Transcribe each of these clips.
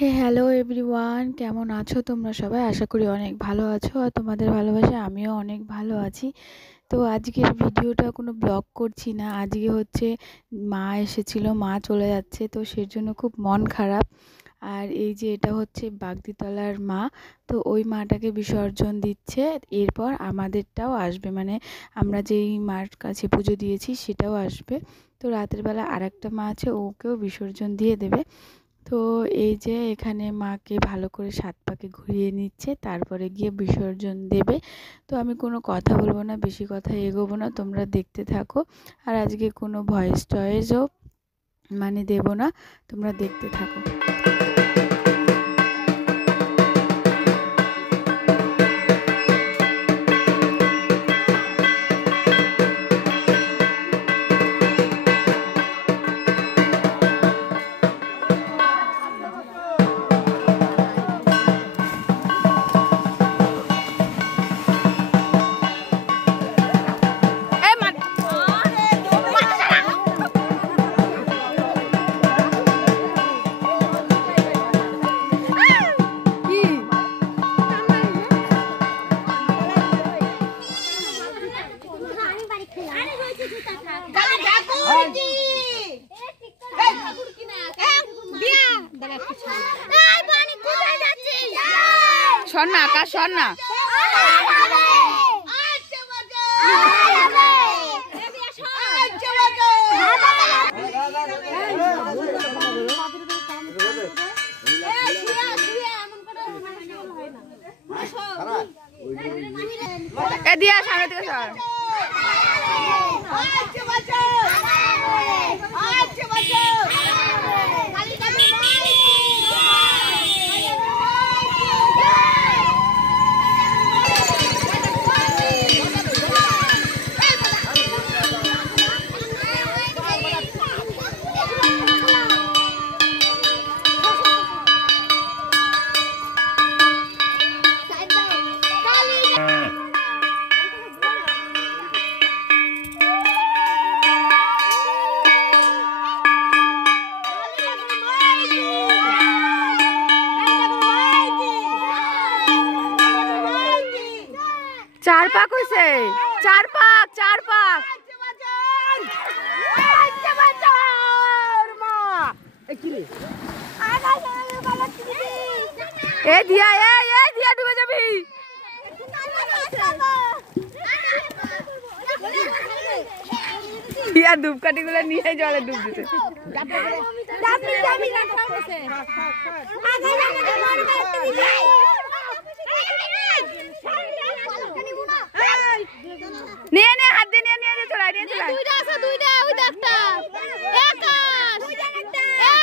Hello everyone, কেমন আছো তোমরা সবাই? আশা করি অনেক ভালো আছো আর তোমাদের ভালোবাসায় আমিও অনেক ভালো আছি। তো আজকের ভিডিওটা কোনো ব্লগ করছি না। আজকে হচ্ছে মা এসেছিল, মা চলে যাচ্ছে, তো সেজন্য খুব মন খারাপ। আর এই যে এটা হচ্ছে বাগদিতলার মা, তো ওই মাটাকে বিসর্জন দিচ্ছে, এরপর আমাদেরটাও আসবে, মানে আমরা যেই মার কাছে পুজো দিয়েছি সেটাও আসবে। তো রাতের বেলা আরেকটা মা আছে, ওকেও বিসর্জন দিয়ে দেবে। তো এই যে এখানে মাকে ভালো করে 7 পাকে ঘুরিয়ে নিচ্ছে, তারপরে গিয়ে বিসর্জন দেবে। তো আমি কোনো কথা বলবো না, বেশি কথা এগোবো না, তোমরা দেখতে থাকো। আর আজকে কোনো ভয়েস টয়েসও মানে দেবো না, তোমরা দেখতে থাকো। সন্না আকাশ সন্না দিয়া সামনে থেকে সর। চার পাক হইছে, চার পাক, চার পাক। এ দিয়া, এই দিয়া ডুবে যাবি। দিয়া ধূপকাঠি গুলো নিয়ে জলে ডুব দিতে। নিয়ে নে, হাত দিয়ে নিয়ে নিয়ে চলাই, নিয়ে চলাই। দুইটা আছে, দুইটা, ওই দেখটা আকাশ,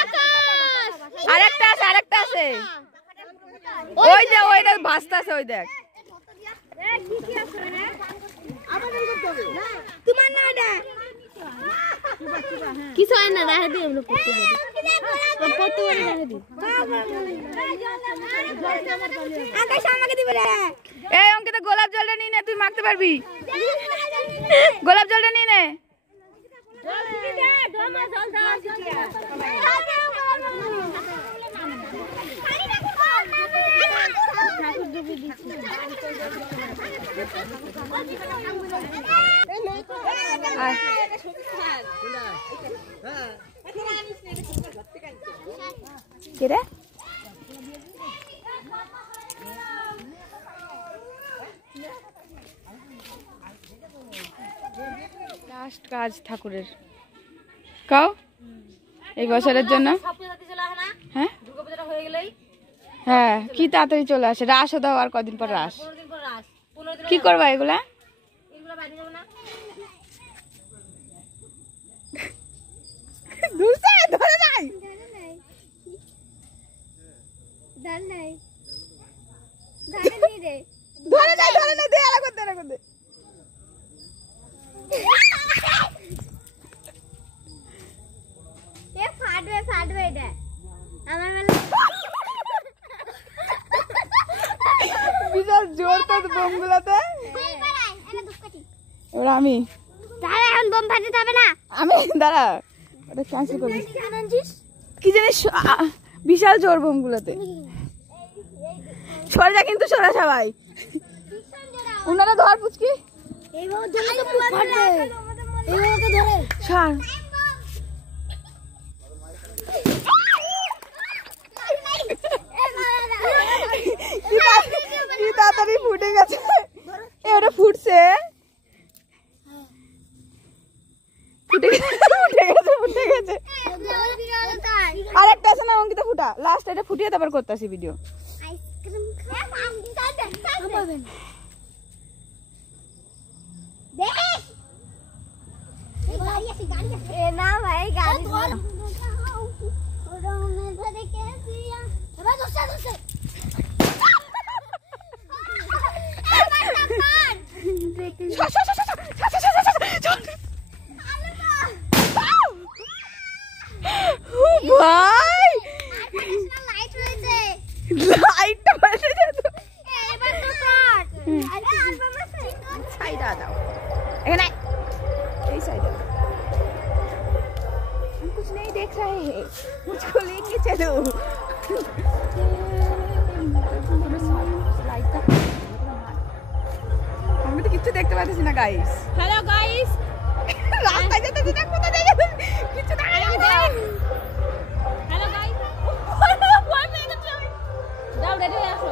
আকাশ আরেকটা আছে, আরেকটা আছে, ওই দেখ, ওই দেখ ভাসতা আছে, ওই দেখ। কি কি আছে রে? আবার এই করতে হবে না তোমার, না এটা কিছু হয় না, রাখে দিই আমরা করতে হবে, তো কত করে রাখে দিই। আকাশ আমাকে দিবে রে। এই অঙ্কিতা, গোলাপ জলটা নিয়ে নে, তুই মাখতে পারবি। গোলাপ জলটা নিয়ে নে। কে রে? লাস্ট কাজ ঠাকুরের, কাও এই বছরের জন্য। হ্যাঁ হ্যাঁ, কি তাড়াতাড়ি চলে আসে। রাসও দাও, আর কদিন পর রাস। কি করবা এগুলা? বিশাল জোর তো বোমগুলোতে। এবার আমি বোম ফাটাতে হবে না, আমি দাঁড়া, ওটা ক্যান্সেল করবি। কি জানিস বিশাল জোর বোমগুলোতে। সরে যা কিন্তু, সরা সবাই। ওনারা ধর পুচকি, তাড়াতাড়ি ফুটে গেছে। ওটা ফুটছে, ফুটে গেছে। আর একটা আছে না অঙ্কিতা, ফুটা লাস্ট, এটা ফুটিয়ে তারপর করতেছি ভিডিও। ভাই লাইটটা বসে যেত। সাইডা দাও এখানে, এই সাইডে। हम कुछ नहीं देख रहे हैं, मुझको लेके चलो। আমি তো কিচ্ছু দেখতে পাচ্ছি না গাইস। হ্যালো গাইস, রাস্তায় যেতে যেতে কোথা থেকে কিছু দেখা যাচ্ছে না। হ্যালো গাইস, যাও রেডি হয়ে আসো,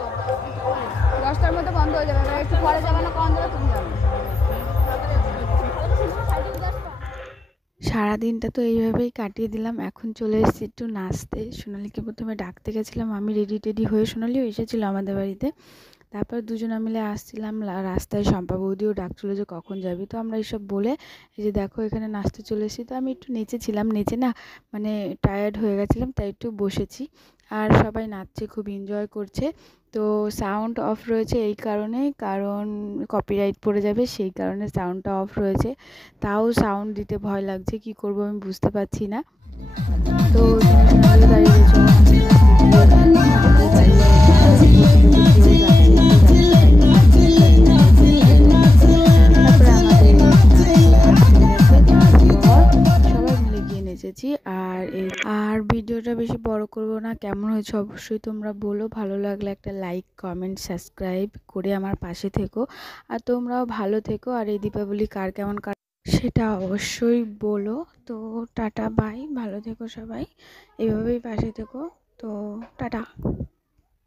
10টার মধ্যে বন্ধ হয়ে যাবে। একটু পরে যাবে না, কোন যাবে তুমি যাবে। সারাদিনটা তো এইভাবেই কাটিয়ে দিলাম। এখন চলে এসেছি একটু নাচতে। সোনালীকে প্রথমে ডাকতে গেছিলাম, আমি রেডি টেডি হয়ে, সোনালীও এসেছিলো আমাদের বাড়িতে। তারপর দুজনে মিলে আসছিলাম, রাস্তায় শম্পা বৌদিও ডাকছিল যে কখন যাবি। তো আমরা এইসব বলে এই যে দেখো এখানে নাচতে চলে এসেছি। তো আমি একটু নেচেছিলাম, নেচে না মানে টায়ার্ড হয়ে গেছিলাম, তাই একটু বসেছি। আর সবাই নাচছে, খুব এনজয় করছে। তো সাউন্ড অফ রয়েছে এই কারণে, কারণ কপিরাইট পড়ে যাবে, সেই কারণে সাউন্ডটা অফ রয়েছে। তাও সাউন্ড দিতে ভয় লাগছে, কি করব আমি বুঝতে পারছি না। তো দাঁড়িয়ে আর ভিডিওটা বেশি বড় করব না। কেমন হয়েছে অবশ্যই তোমরা বলো, ভালো লাগলে একটা লাইক কমেন্ট সাবস্ক্রাইব করে আমার পাশে থেকো। আর তোমরাও ভালো থেকো, আর এই দীপাবলি কার কেমন সেটা অবশ্যই বলো। তো টাটা বাই, ভালো থেকো সবাই, এভাবেই পাশে থেকো। তো টাটা।